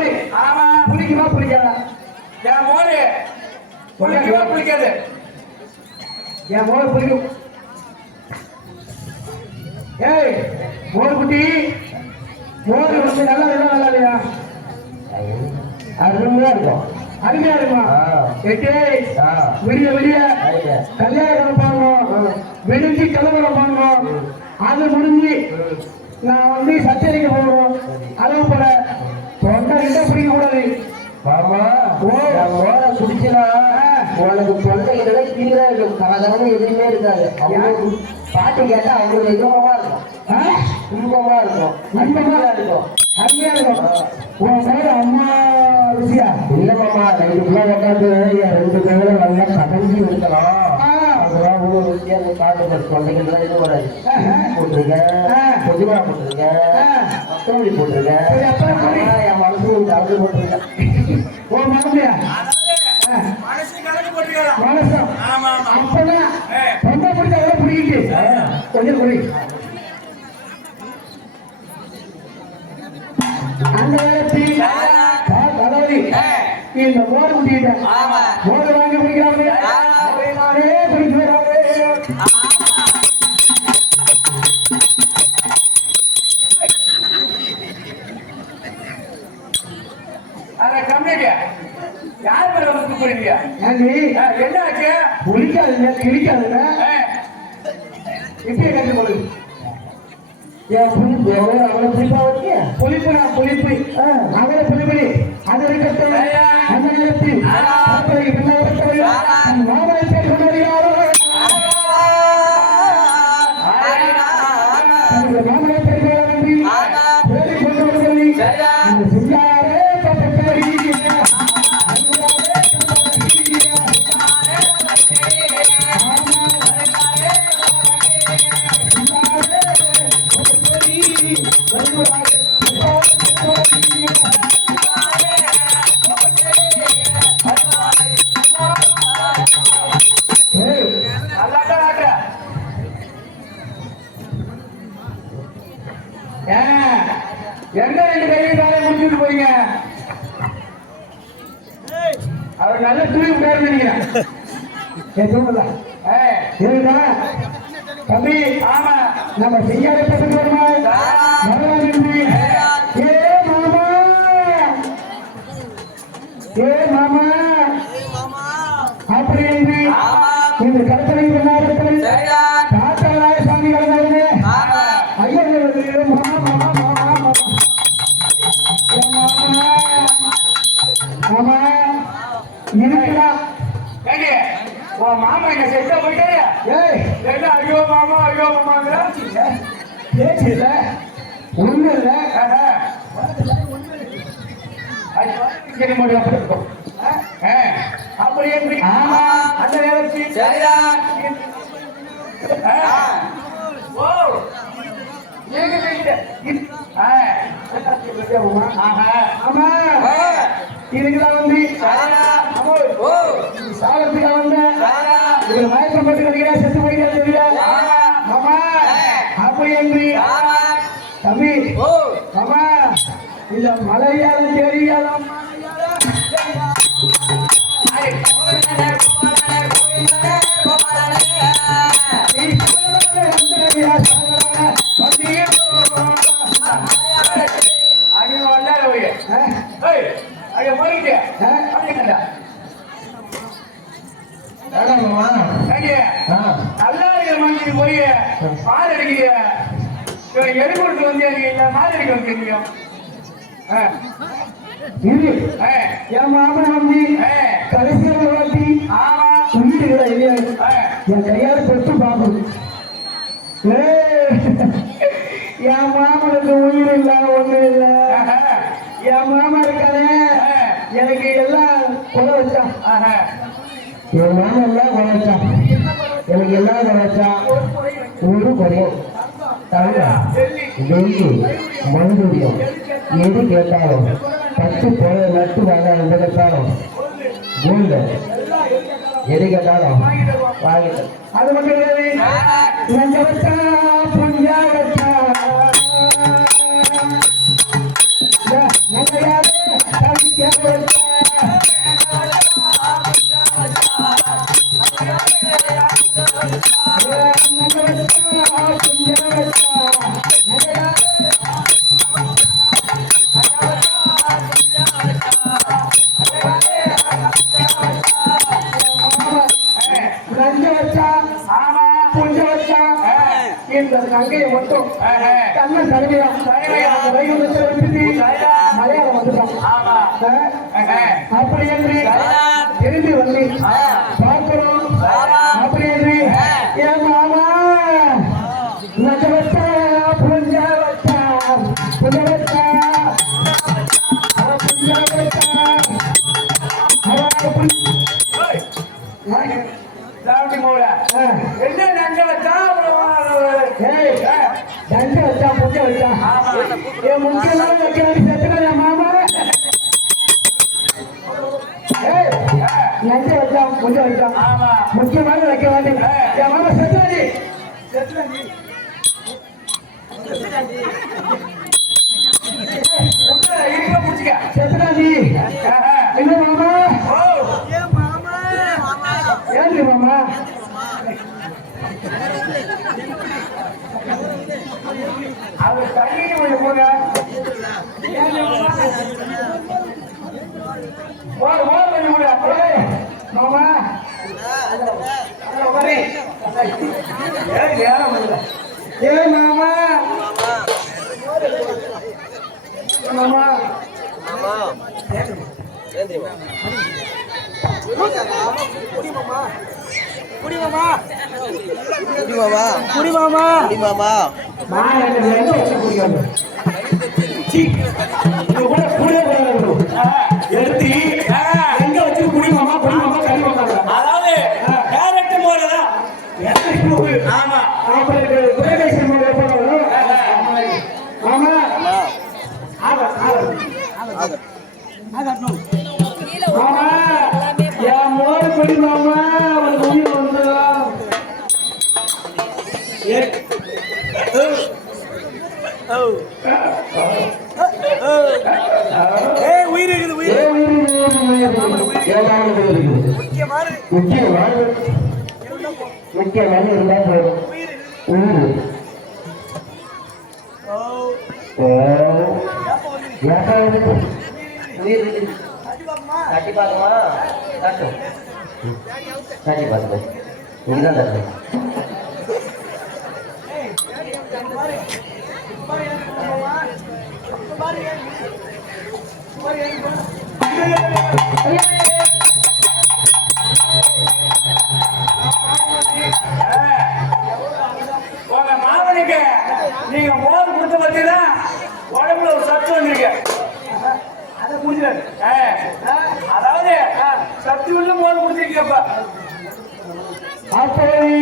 மோரு. ஆமா. புளிக்குமா புளிக்காதா? என் மோரு புளிக்குமா புளிக்காது? என் மோரு புளிக்கும். ஏய் மோர் குட்டி, மோர் வந்து நல்லா இல்லையா? அருமையா இருக்கும். அருமையா இருக்குமா? விடிய விடிய கல்யாணம் பண்ணணும், வெடிஞ்சு கலவரம் பண்ணணும். அது முடிஞ்சு நான் வந்து சச்சரிக்க போகணும். அளவு போல தொண்டை கிட்ட பிடிக்க கூடாது. மாமா மோரை குடிச்சுனா உனக்கு தொண்டைகளை கீழே இருக்கும். கலகலன்னு எதுவுமே இருக்காது. அவங்களுக்கு பாட்டு கேட்டா அவங்களுக்கு இன்பமா இருக்கும். இன்பமா இருக்கும். இன்பமா இருக்கும். அருமையா இருக்கும். உன் சைடு அம்மா ருசியா? இல்ல மாமா, 2 கிலோ உட்காந்து 2 கிலோ நல்லா கடைஞ்சி எடுக்கலாம். அதெல்லாம் ஒரு ருசியா காட்டு தொண்டைகள் எதுவும் வராது. போட்டிருக்கேன், புதினா போட்டிருக்கேன், கொத்தமல்லி போட்டிருக்கேன், என் மனசு கலந்து போட்டிருக்கேன். உன் மனமையா? மனசு கலந்து போட்டுக்கலாம். மனசம் அப்பதான் தொண்டை பிடிச்ச எவ்வளோ பிடிக்கிட்டு கொஞ்சம் குடி. அந்த நேரத்தில் அதாவது இந்த மோர் குடிக்கிட்ட மோர் வாங்கி குடிக்கிறாங்க. நானே குடிச்சு வராங்க. அத கம்மியா யார் பேர் வந்து கூப்பிடுறீங்க? என்ன ஆச்சு? குடிக்காதுங்க கிழிக்காதுங்க. இப்படியே கட்டி போடுது. என் புளிப்பு அவளை புளிப்பா வச்சு புளிப்பு நான் புளிப்பு அவரை புளிப்படி அது இருக்கட்டும். அந்த நேரத்தில் மாமலை பேர் கொண்டு வருகிறாரோ மாமலை பேர் கொண்டு வருவதை அந்த சிங்காரே எங்க 2 கையும் காலையும் முடிச்சுட்டு போறீங்க? அவர் நல்ல தூய் பேர் நினைக்கிறேன். தம்பி ஆமா நம்ம செய்யாத பசங்க வருமா? ஏ மாமா அப்படி என்று இந்த கற்பனை பண்ணார்கள். காத்தாளாய சாமி கலந்தாரு. ஐயா மாமா மாமா இருக்கலாம். உன் மாமா எங்க செட்டா போயிட்டாரு. ஐயோ மாமா ஐயோ மாமாங்க பேச்சு இல்ல ஒண்ணு இல்ல. அப்படியே அந்த நேரத்தில் இதுக்குள்ள வந்து சாகத்துக்கு வந்து இதுல மயக்கம் போட்டு கிடைக்கிறா செத்து போயிட்டா தெரியல. ஆமா அப்படி என்று தம்பி ஆமா இல்ல மலையாளம் தெரியாதம் போய் பால் அடிக்கிற எடுக்கிறது வந்து எனக்கு மால் அடிக்க தெரியும். என் மாமன் வந்து கடைசியாக வாட்டி சொல்லிடுகிறா இல்லையா? என் கையால பெற்று பார்க்கணும். என் மாமனுக்கு உயிர் இல்ல ஒண்ணு இல்ல. என் மாமன் இருக்கானே எனக்கு எல்லாம் கொலை வச்சான். என் மாமன் எல்லாம் கொலை வச்சான். எனக்கு எல்லாம் கொலை வச்சான். ஒரு குறையும் வெள்ளி மண்ணுரியம் எது கேட்டாலும் 10 பொருளை நட்டு வாங்க எந்த கேட்டாலும் கோல்டு எது கேட்டாலும் வாங்கிட்டு. அது மட்டும் கிடையாது. புஞ்சா வச்சா தங்கையை மட்டும் கண்ணன் தருமையா வைகுண்டத்தில் விட்டுட்டு மலையாளம் வந்துட்டான். அப்படி என்று தெரிந்து வந்து பார்க்கிறோம். அப்படி என்று என் மாமா நஞ்ச வச்சா புஞ்ச வச்சா புஞ்ச வச்சா புஞ்ச வச்சா சாப்பிட்டு போல என்ன நஞ்ச வச்சா நஞ்ச வச்சா புஞ்ச வச்சா என் முக்கியமான வைக்கிறாரு செத்துனா மாமா. நஞ்ச வச்சா புஞ்ச வச்சா முக்கியமான வைக்க வேண்டிய என் மாமா செத்துறாடி செத்துறாடி என்ன மாமா ஏன் மாமா அவர் தண்ணி போங்க மாமா ஏ மாமா மாமா அதாவது டேரக்ட் போறதா ஆமா என் மோடு படி மாமா அவனுக்கு உயிர் வந்துடும். உயிர் இருக்குது முக்கியமான இருந்தா போதும். உயிர் இருக்குது. காட்டி பாருமா காட்டு காட்டி பாருங்க இங்கதான் தரணும். உங்க மாமனுக்கு நீங்க மோர் கொடுத்து பார்த்தீங்கன்னா உடம்புல ஒரு சத்து வந்திருக்கு. அதை புரிஞ்சுறாரு. அதாவது சத்து உள்ள மோர் கொடுத்துருக்கப்ப அப்படி